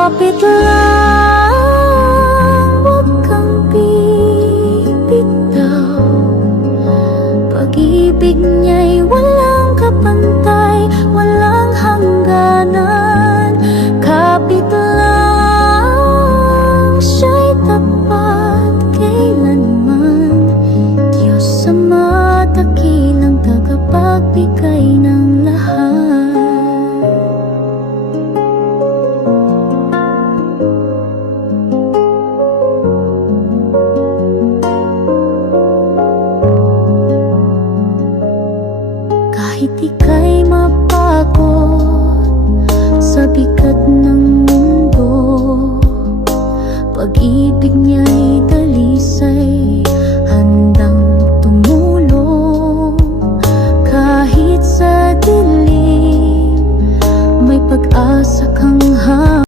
Kapit lang, huwag kang bibitaw. Pag-ibig niya'y walang kapantay, walang hangganan. Kapit lang, siya'y tapat kailanman. Diyos Ama, dakilang tagapagbigay ng lahat. Kahit ika'y mapagod sa bigat ng mundo, pag-ibig niya'y dalisay.